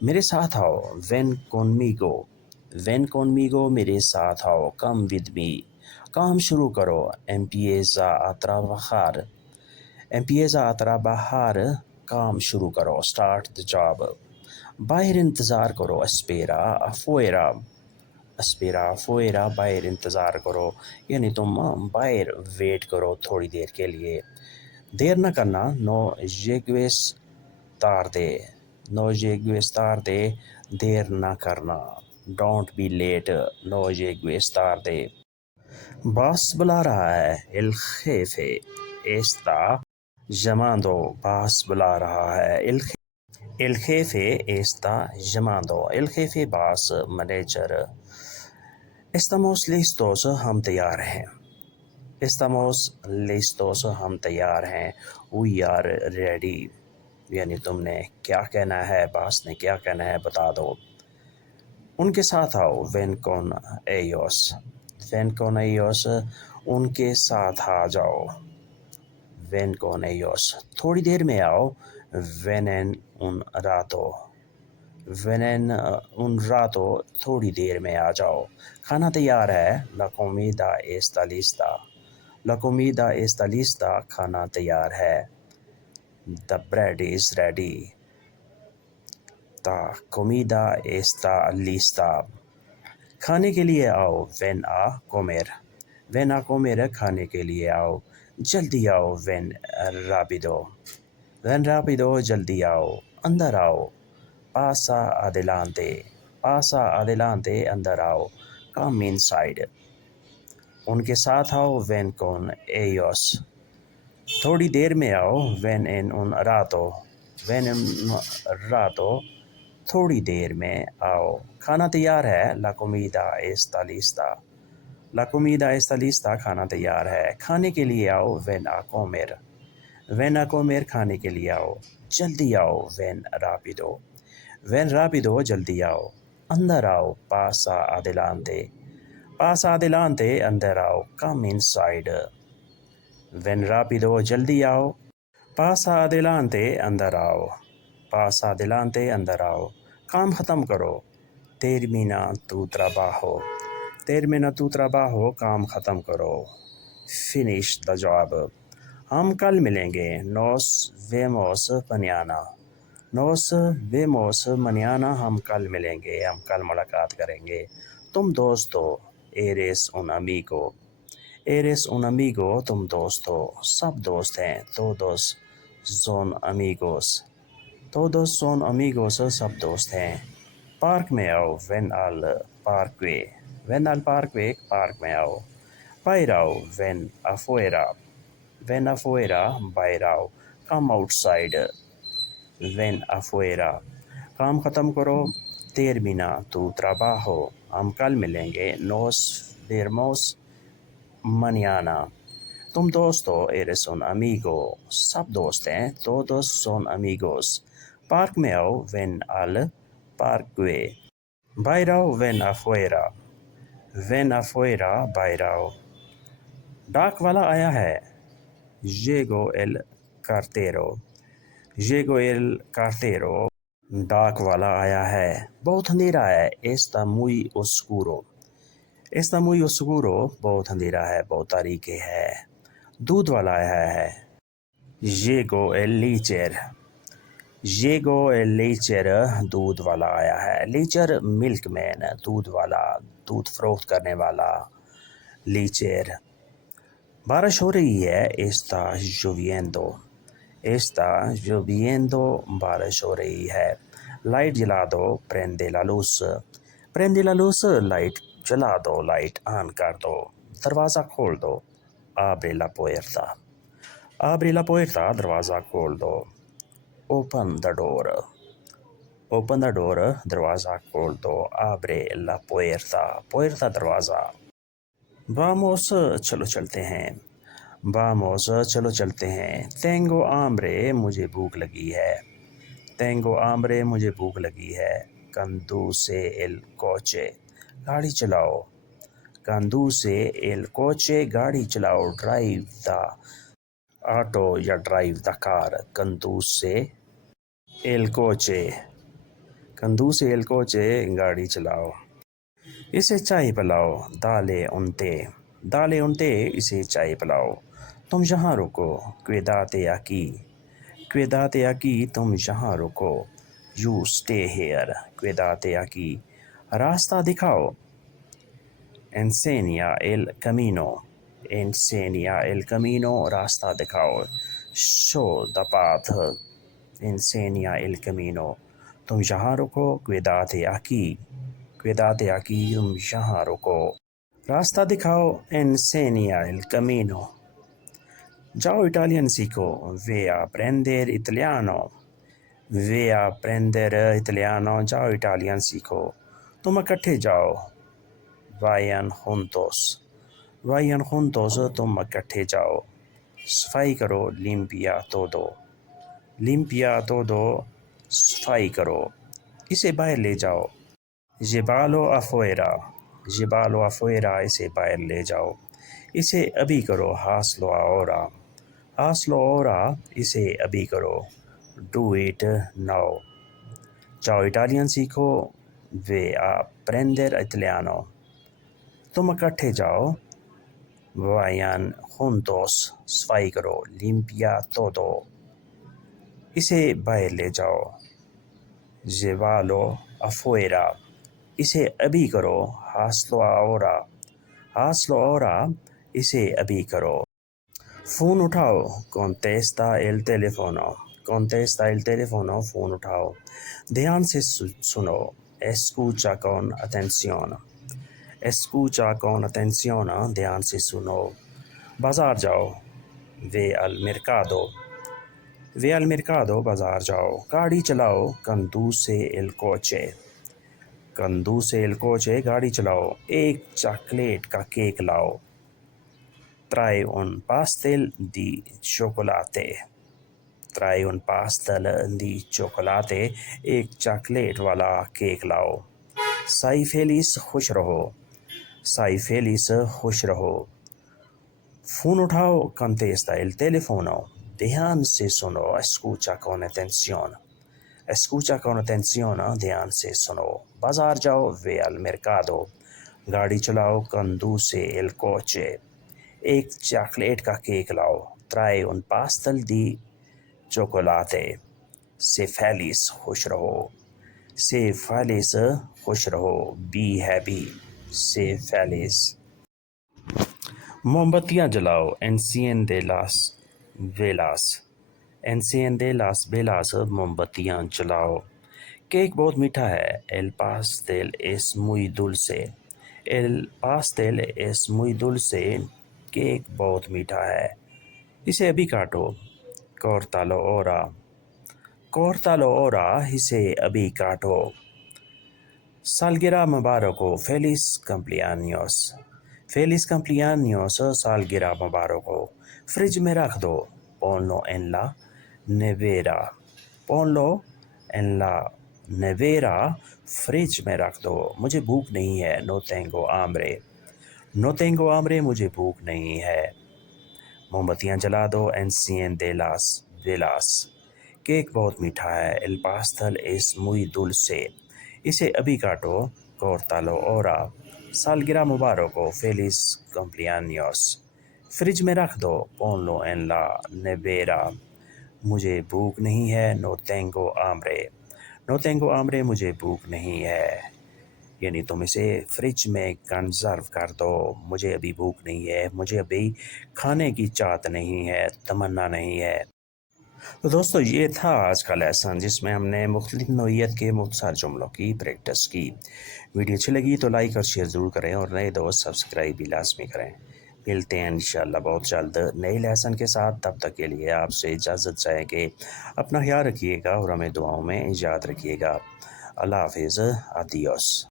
میرے ساتھ آؤ وین conmigo وین conmigo میرے ساتھ آؤ come with me کام شروع کرو empieza a trabajar empieza a trabajar کام شروع کرو start the job باہر انتظار کرو espera afuera باہر انتظار کرو یعنی تم باہر ویٹ کرو تھوڑی دیر کے لیے دیر نہ کرنا no llegues tarde no llegues tarde دیر نہ کرنا don't be late no llegues tarde باس بلا رہا ہے el jefe está llamando باس بلا رہا ہے el jefe está llamando el jefe باس manager estamos listos ہم تیار ہیں estamos listos ہم تیار ہیں we are ready یعنی تم نے کیا کہنا ہے باس نے کیا کہنا ہے بتا دو ان کے ساتھ آؤ ven con ellos ان کے ساتھ آ جاؤ ven con ellos تھوڑی دیر میں آؤ ven en un rato تھوڑی دیر میں آ جاؤ کھانا تیار ہے la comida está lista کھانا تیار ہے the bread is ready la comida está lista کھانے کے لیے آؤ ven a comer کھانے کے لیے آؤ جلدی آؤ ven rápido جلدی آؤ اندر آؤ pasa adelante اندر آؤ come inside ان کے ساتھ آؤ ven con ellos تھوڑی دیر میں آؤ ven en un rato تھوڑی دیر میں آؤ کھانا تیار ہے la comida está lista کھانا تیار ہے کھانے کے لیے آؤ ven a comer کھانے کے لیے آؤ جلدی آؤ ven rápido جلدی آؤ اندر آؤ pasa adelante اندر آؤ come inside ven rápido جلدی آؤ pasa adelante اندر آؤ کام ختم کرو termina tu trabajo کام ختم کرو finish the job ہم کل ملیں گے nos vemos mañana ہم کل ملیں گے ہم کل ملاقات کریں گے تم دوست ہو eres un amigo تم دوست ہو سب دوست ہیں todos son amigos سب دوست ہیں پارک میں آؤ ven al parque پارک میں آؤ باہر آؤ ven afuera باہر آؤ come outside ven afuera کام ختم کرو termina tu trabajo ہم کل ملیں گے nos vemos mañana تم دوست ہو eres un amigo سب دوست ہیں todos son amigos پارک میں آؤ ven al parque باہر آؤ ven afuera باہر آؤ ڈاک والا آیا ہے llegó el cartero ڈاک والا آیا ہے بہت اندھیرا ہے está muy oscuro بہت اندھیرا ہے بہت تاریکی ہے دودھ والا آیا ہے llegó el lecher دودھ والا آیا ہے لیچر ملک مین دودھ والا دودھ فروخت کرنے والا لیچر بارش ہو رہی ہے está lloviendo بارش ہو رہی ہے لائٹ جلا دو prende la luz لائٹ جلا دو لائٹ آن کر دو دروازہ کھول دو abre la puerta دروازہ کھول دو open the door دروازہ کھول دو abre la puerta دروازہ vamos چلو چلتے ہیں tengo hambre مجھے بھوک لگی ہے conduce el coche گاڑی چلاؤ گاڑی چلاؤ drive the auto یا drive the car conduce el coche conduce el coche گاڑی چلاؤ اسے چائے پلاؤ دالے انتے اسے چائے پلاؤ تم یہاں رکو quédate aquí تم یہاں رکو you stay here quédate aquí راستہ دکھاؤ enseña el camino راستہ دکھاؤ show the path enseña el camino تم یہاں رکو quédate aquí تم یہاں رکو راستہ دکھاؤ enseña el camino جاؤ اٹالین سیکھو ve a prendere italiano جاؤ اٹالین سیکھو تم اکٹھے جاؤ vayan juntos تم اکٹھے جاؤ صفائی کرو limpia todo صفائی کرو اسے باہر لے جاؤ llevarlo afuera اسے باہر لے جاؤ اسے ابھی کرو hazlo ahora اسے ابھی کرو do it now جاؤ اٹالین سیکھو ve a prendere italiano تم اکٹھے جاؤ vayan juntos صفائی کرو limpia todo اسے باہر لے جاؤ llevarlo afuera اسے ابھی کرو hazlo ahora اسے ابھی کرو فون اٹھاؤ contesta el teléfono فون اٹھاؤ دھیان سے سنو escucha con atención دھیان سے سنو بازار جاؤ ve al mercado بازار جاؤ گاڑی چلاؤ conduce el coche گاڑی چلاؤ ایک چاکلیٹ کا کیک لاؤ trae un pastel di chocolate ایک چاکلیٹ والا کیک لاؤ sei feliz خوش رہو فون اٹھاؤ contesta el teléfono دھیان سے سنو escucha con atención دھیان سے سنو بازار جاؤ ve al mercado گاڑی چلاؤ conduce el coche ایک چاکلیٹ کا کیک لاؤ trae un pastel di chocolate sé feliz خوش رہو be happy sé feliz موم بتیاں جلاؤ enciende las velas موم بتیاں جلاؤ کیک بہت میٹھا ہے el pastel es muy dulce cake بہت میٹھا ہے اسے ابھی کاٹو cortalo ora اسے ابھی کاٹو سالگرہ مبارک ہو feliz cumpleaños سالگرہ مبارک ہو فریج میں رکھ دو ponlo en la nevera fridge میں رکھ دو مجھے بھوک نہیں ہے no tengo hambre مجھے بھوک نہیں ہے موم بتیاں جلا دو enciende las velas کیک بہت میٹھا ہے el pastel es muy dulce اسے ابھی کاٹو cortalo ora سالگرہ مبارک ہو feliz cumpleaños فریج میں رکھ دو ponlo en la nevera مجھے بھوک نہیں ہے no tengo hambre مجھے بھوک نہیں ہے یعنی تم اسے فریج میں کنزرو کر دو مجھے ابھی بھوک نہیں ہے مجھے ابھی کھانے کی چاہت نہیں ہے تمنا نہیں ہے تو دوستو یہ تھا آج کا لیسن جس میں ہم نے مختلف نوعیت کے مختصر جملوں کی پریکٹس کی ویڈیو اچھی لگی تو لائک اور شیئر ضرور کریں اور نئے دوست سبسکرائب بھی لازمی کریں ملتے ہیں انشاءاللہ بہت جلد نئے لیسن کے ساتھ تب تک کے لیے آپ سے اجازت چاہیں کہ اپنا خیال رکھیے گا اور ہمیں دعاؤں میں یاد رکھیے گا اللہ حافظ adios